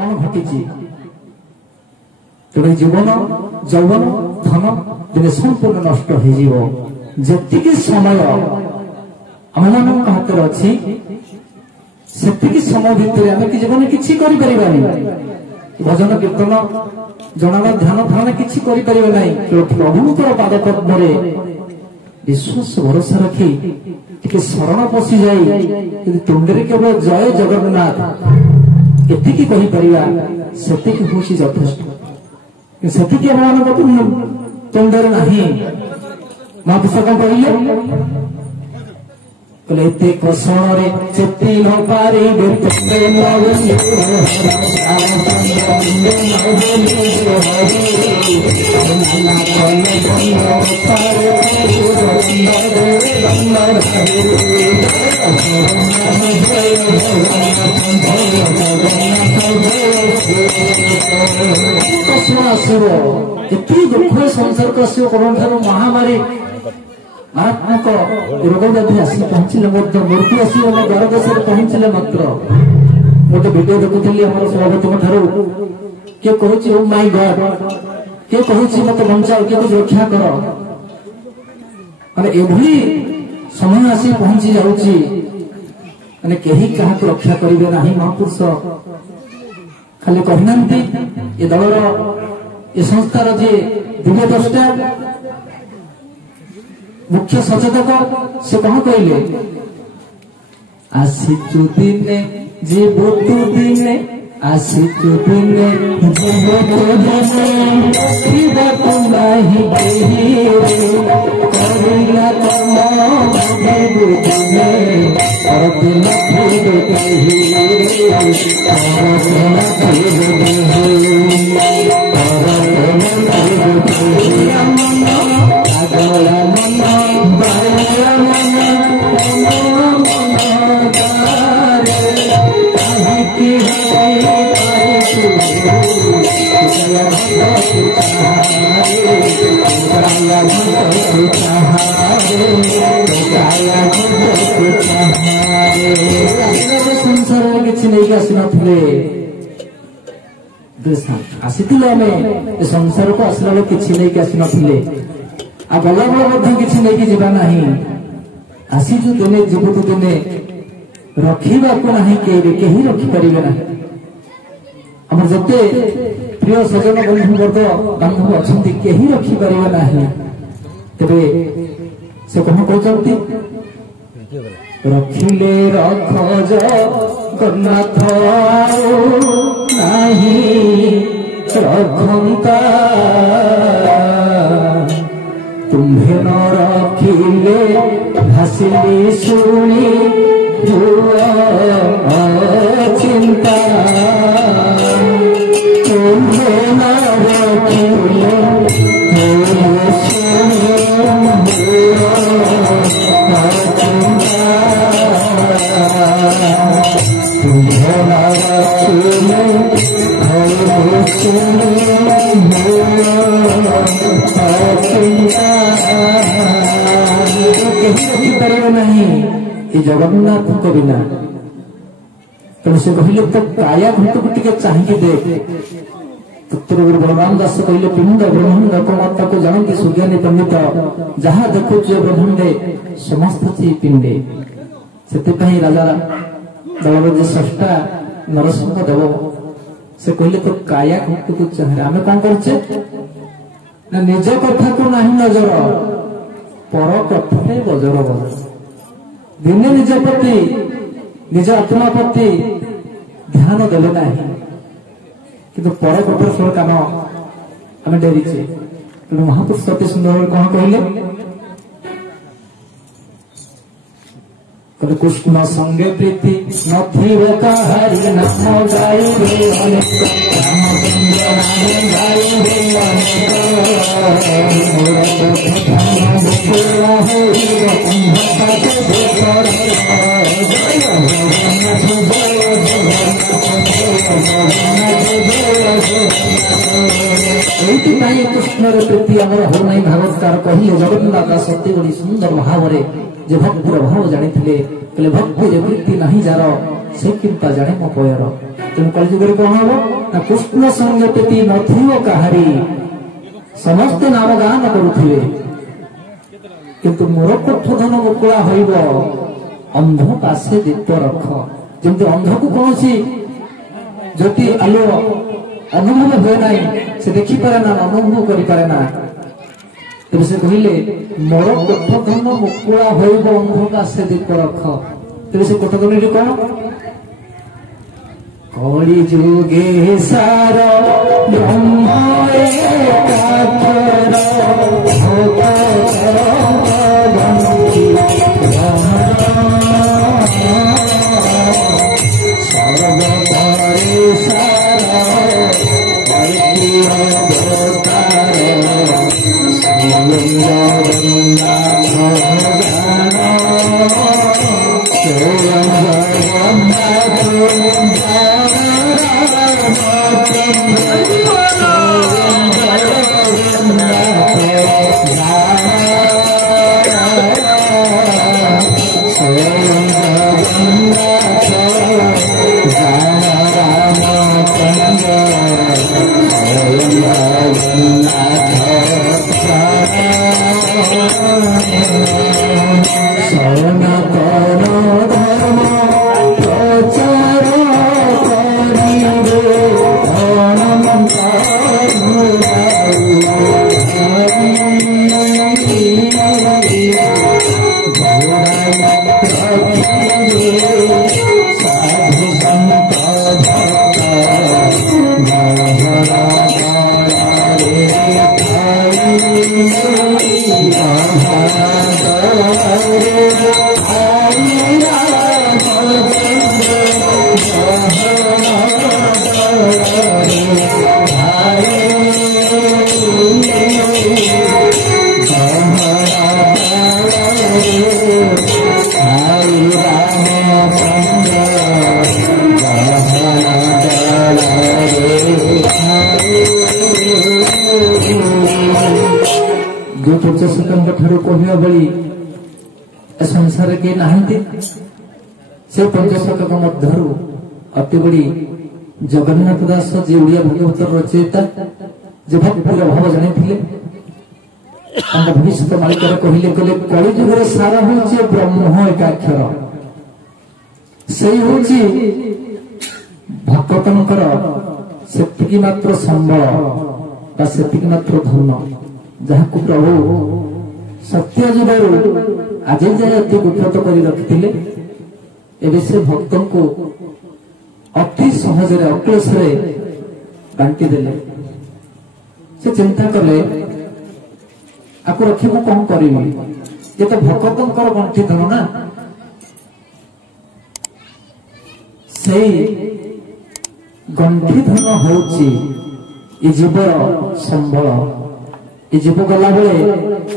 कौन घटी तेरे जीवन यौवन धन दिन संपूर्ण नष्ट होती समय आम मान हाथ अच्छी से समय भितर आम जीवन किसी भजन कीर्तन जनाना ध्यान ध्यान किसी प्रभुंर पाद पद्म विश्वास भरोसा रखी टे शरण पशि जाए तुंडे केवल जय जगन्नाथ एति से हूँ यथेष्ट से आम तुंडर ना महापुरुष कौन कहते कसणे चेती न पारे आसव ये दुख संसार को आसो कौन महामारी मारात्मक रोग व्याधि आसी पहुंचले मृत्यु आसी द्वार देश पहुंचले मात्र गोटे भिडियो देखुली आम सभापति ठारू किए कहूँ ओ माय गॉड किए कहूँ मत बंचाओ किए कुछ रक्षा कर माने एभली समय आसी पहुंची जाऊँगी माने कहीं क्या रक्षा करेंगे ना महापुरुष खाली कहना ये दलर ये संस्थार जी दिव्य द्रष्टा मुख्य सचेतक से कौन कहले आसीचु दिने जीवतु दिने आसीचु दिने जीवतु दिने जीवतु नाही केही करिला तम भगवु दिने परदिन फिर केही परदिन फिर केही संसार किसी नहीं आसी आसी संसार को आसला बेले किसी नहीं आसी ना गला बेले किसी नहीं जाना नहीं आसीचु दिने जीवतु दिने रखा कहीं रखिपारे ना आम जिते प्रिय सजन बंधु वर्ग बांधव अच्छा कहीं रखिपारे ना तेरे से कौन कहते रखिले रख जगन्नाथ नहीं रखंता तुम्हें न रखिले भासिली शुणी चिंता तुम्हें न रखिले नहीं ये जगन्नाथ को बिना तेणु से कहले तो काया घुट को टिके चाहिए देख तत्व गुरु बलराम दास कहले पिंड ब्रह्मांड लोकमाता को जानती सुज्ञानी पंडित जहाँ देखु ब्रह्मांडे समस्त ची पिंडे से राजा दलबद्री स्रष्टा नरसिंह देव से कहले तो काया घुट को चाहिए आम कौन करछे ना निज कथा को नहीं नजर पर कथा बजर बजर दिने निज प्रति निज आत्मा प्रति ध्यान देले ना कि पर कथा शुण कान आम डेरीचे तेणु महापुरुष अति सुंदर कौन कहले कृष्ण संगे प्रीति नथिव काहारी नाम गाइबे अनेक रामचंद्र नाम गाइबे कृष्ण प्रीति आमर हो ना भागवतकार कहले जगन्नाथ सत्य बड़ी सुंदर भाव जे भक्तिर भाव जानी कहले भक्ति जे वृत्ति नहीं जार से किंता जाने मो पयर तेणु कलिजुग कौन हम ना कृष्ण संग पेटी नारी समस्ते नाम गान करुथिले किंतु मोर कोठधन मुकुला हईब अंध पासे दीप रख जमी अंध को कौन ज्योति आलो अनुभव हुए ना से देखिपारे ना अनुभव करें ना तेज से कहले मोर कोठधन मुकुला हईब अंध पासे दीप रख तेज से कोठधन कौन कलि जुगे सार ब्रह्म जो पंचशतम ठार कहवा बड़ी संसार के नहांती से पंचशतक मध्यरु अति बड़ी जगन्नाथ दास जी ओडिया भागवत रचयिता जे भक्तिर भाव जानी भविष्य मालिकार कहले कहले कलिजुगर सार हूँ ब्रह्म एकाक्षर से भक्तंकर से मात्र संबल से मात्र धन जहाँ को प्रभु सत्य जीवर आज जाए अति गुप्त कर रखिले एवं से भक्त को अति सहज अक्लेश बांटी देले से चिंता कले आपको रखी कौन करी ये तो भक्तंकर गंठी धन ना से गंठी धन हूँ जीवर संबल ये जीव गला बेले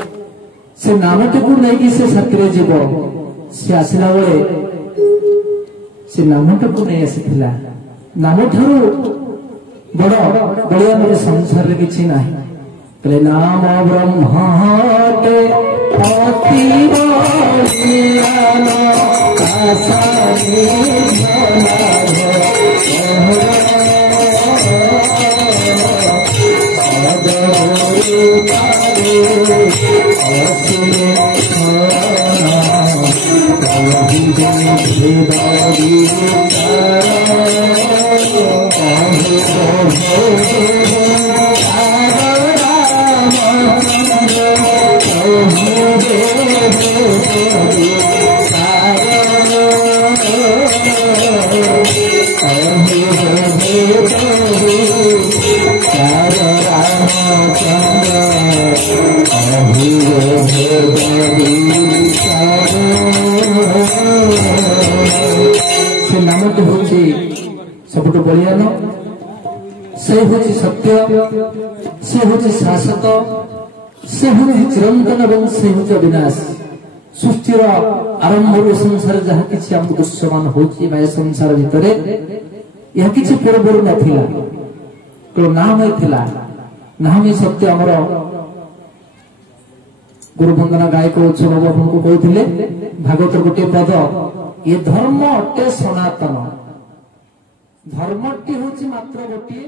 से नामटी को नहीं से साथी जीव से आसला बेले से नामटी को नहीं आसी नाम ठारू बड़ बड़िया मेरे संसार रे किछि नाही कहले नाम ब्रह्मटे अति बलियान आसानी से नामटी हूँ सबुठ बलियान से हूँ सत्य से हूँ शाश्वत से हूँ चिरंतन और से हूँ अविनाश सृष्टिर आरंभ संसार जहाँ किसी आमको दृश्यमान होची माया संसार भितर यह किसी पूर्व नाथिला तो नाम थिला नाम ही सत्य आमर गुरु वंदना गायक उत्सव बाबू को कहते भागवत गोटे पद ये धर्म अटे सनातन धर्मटी हूँ मात्र गोटे